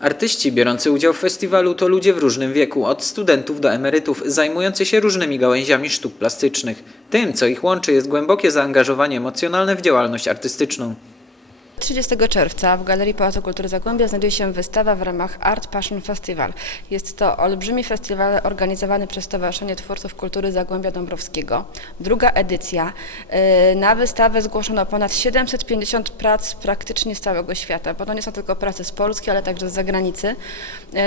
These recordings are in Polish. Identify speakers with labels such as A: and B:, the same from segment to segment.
A: Artyści biorący udział w festiwalu to ludzie w różnym wieku, od studentów do emerytów, zajmujący się różnymi gałęziami sztuk plastycznych. Tym, co ich łączy, jest głębokie zaangażowanie emocjonalne w działalność artystyczną.
B: 30 czerwca w Galerii Pałacu Kultury Zagłębia znajduje się wystawa w ramach Art Passion Festival. Jest to olbrzymi festiwal organizowany przez Stowarzyszenie Twórców Kultury Zagłębia Dąbrowskiego. Druga edycja. Yy, Na wystawę zgłoszono ponad 750 prac praktycznie z całego świata, bo to nie są tylko prace z Polski, ale także z zagranicy. Yy,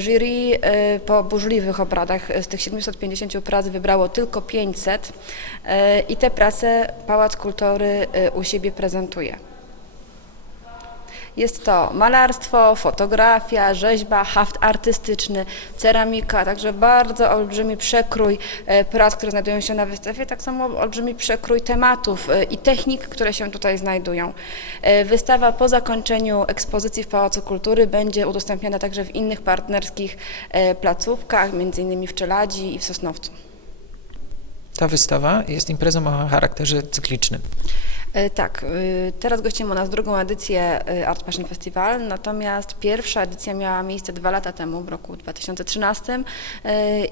B: Jury yy, po burzliwych obradach z tych 750 prac wybrało tylko 500 yy, i te prace Pałac Kultury u siebie prezentuje. Jest to malarstwo, fotografia, rzeźba, haft artystyczny, ceramika, także bardzo olbrzymi przekrój e, prac, które znajdują się na wystawie, tak samo olbrzymi przekrój tematów e, i technik, które się tutaj znajdują. E, Wystawa po zakończeniu ekspozycji w Pałacu Kultury będzie udostępniana także w innych partnerskich placówkach, m.in. w Czeladzi i w Sosnowcu.
C: Ta wystawa jest imprezą o charakterze cyklicznym.
B: E, Tak, y, teraz gościmy u nas drugą edycję y, Art Passion Festival, natomiast pierwsza edycja miała miejsce dwa lata temu, w roku 2013 y,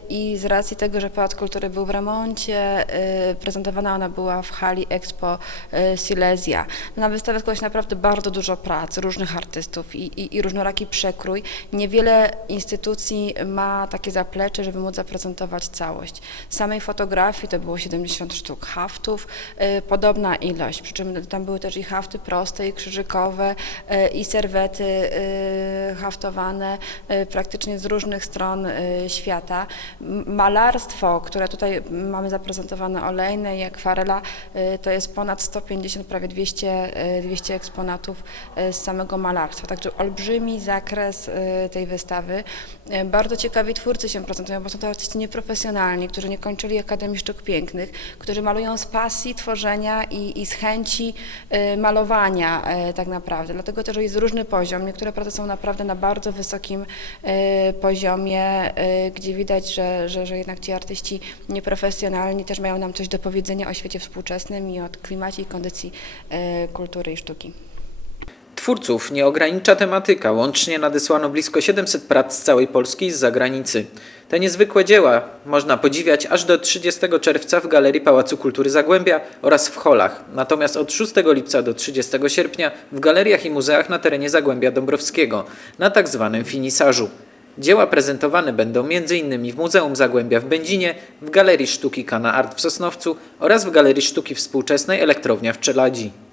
B: i z racji tego, że Pałac Kultury był w remoncie, prezentowana ona była w hali Expo Silesia. Na wystawę zgłosiło się naprawdę bardzo dużo prac różnych artystów i, i, i różnoraki przekrój. Niewiele instytucji ma takie zaplecze, żeby móc zaprezentować całość. Samej fotografii to było 70 sztuk haftów, podobna ilość, czym tam były też i hafty proste, i krzyżykowe, y, i serwety y, haftowane y, praktycznie z różnych stron świata. Malarstwo, które tutaj mamy zaprezentowane olejne i akwarela, to jest ponad 150, prawie 200, y, 200 eksponatów z samego malarstwa. Także olbrzymi zakres tej wystawy. Bardzo ciekawi twórcy się prezentują, bo są to artyści nieprofesjonalni, którzy nie kończyli Akademii Sztuk Pięknych, którzy malują z pasji tworzenia i, i z chęci y, malowania y, tak naprawdę. Dlatego też jest różny poziom. Niektóre prace są naprawdę na bardzo wysokim y, poziomie, gdzie widać, że, że, że jednak ci artyści nieprofesjonalni też mają nam coś do powiedzenia o świecie współczesnym i o klimacie i kondycji kultury i sztuki.
A: Twórców nie ogranicza tematyka. Łącznie nadesłano blisko 700 prac z całej Polski i z zagranicy. Te niezwykłe dzieła można podziwiać aż do 30 czerwca w Galerii Pałacu Kultury Zagłębia oraz w holach. Natomiast od 6 lipca do 30 sierpnia w galeriach i muzeach na terenie Zagłębia Dąbrowskiego na tak zwanym finisażu. Dzieła prezentowane będą m.in. w Muzeum Zagłębia w Będzinie, w Galerii Sztuki Kana Art w Sosnowcu oraz w Galerii Sztuki Współczesnej Elektrownia w Czeladzi.